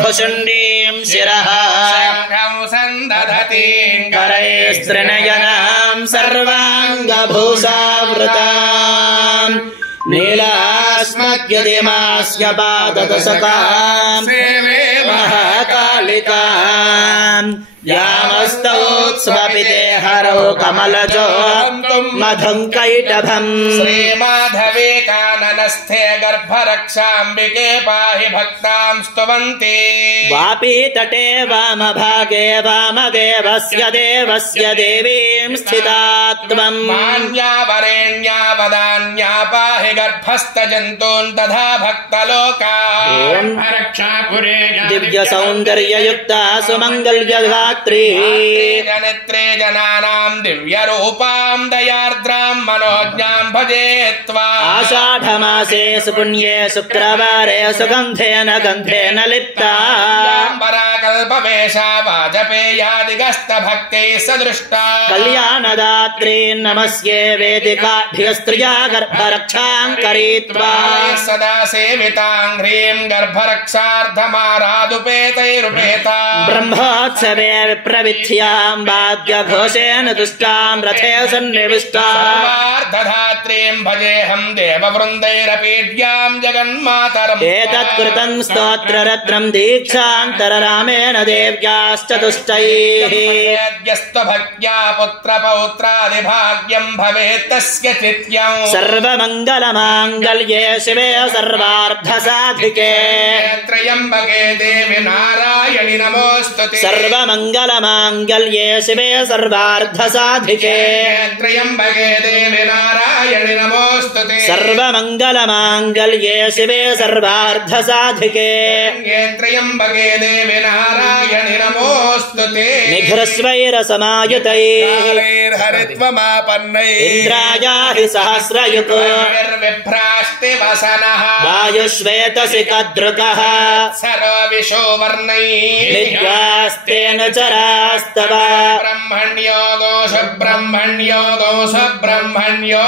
भुषुण्डीं शिरः शङ्खं सन्दधति करैस्त्रिनयनां सर्वाङ्गभूषावृताम् नीलास्मद्यदिमास्य पाददशकां सेवे महाकालिकाम् यामस्तौत्स्वपिते हरौ कमलजो मधुं कैटभम् श्रीमाधवे काननस्थे गर्भरक्षाम्बिके पाहि भक्तां स्तुवन्ति वापीतटे वामभागे वामदेवस्य देवस्य देवीं स्थिता त्वम् मान्या वरेण्या वदान्या पाहि गर्भस्थजन्तून् तथा भक्तलोकान् रक्षापुरे दिव्यसौन्दर्ययुक्ता सुमङ्गल्यधात्री जनित्रे जनानां दिव्यरूपां दयार्द्रां मनोज्ञां भजे त्वा आषाढमासे सुपुण्ये शुक्रवारे सुगन्धेन गन्धेन लिप्ता कल्पवेशा वाजपेयादिगस्तभक्तैः सदृष्टा कल्याणदात्री नमस्ये वेदिकाभ्यस्त्रिया गर्भरक्षां करीत्वा सदा सेवितां ह्रीं गर्भरक्षार्थमारादुपेतैरुपेता ब्रह्मोत्सवे विप्रविथ्यां वाद्यघोषेण तुष्टां रथे सन्निविष्टां दधात्रीं भजेऽहं देववृन्दैरपीड्यां जगन्मातरम् एतत्कृतं स्तोत्ररत्नं दीक्षान्तररामेण देव्याश्चतुष्टैः यद्यस्त्वभक्त्या पुत्रपौत्रादिभाग्यं भवेत् तस्य चित्यं सर्वमङ्गलमाङ्गल्ये शिवे सर्वार्थसाधिके त्र्यम्बके देवि नारायणि नमोऽस्तुते सर्वमङ्गलमाङ्गल्ये शिवे सर्वार्थसाधिके त्र्यम्बके देवि नारायणि नमोऽस्तुते सर्वमङ्गलमाङ्गल्ये शिवे सर्वार्थसाधिके त्र्यम्बके देवि नारायणि नमोऽस्तुते निघ्रस्वैरसमायुतैः इन्द्रायाहि सहस्रयुक् विभ्राष्टिवसनः वायुश्वेतसि कदृकः सर्वविशो वर्णैः नित्यास्तेन चरास्तव ब्रह्मण्यो दोष ब्रह्मण्यो दोष ब्रह्मण्यो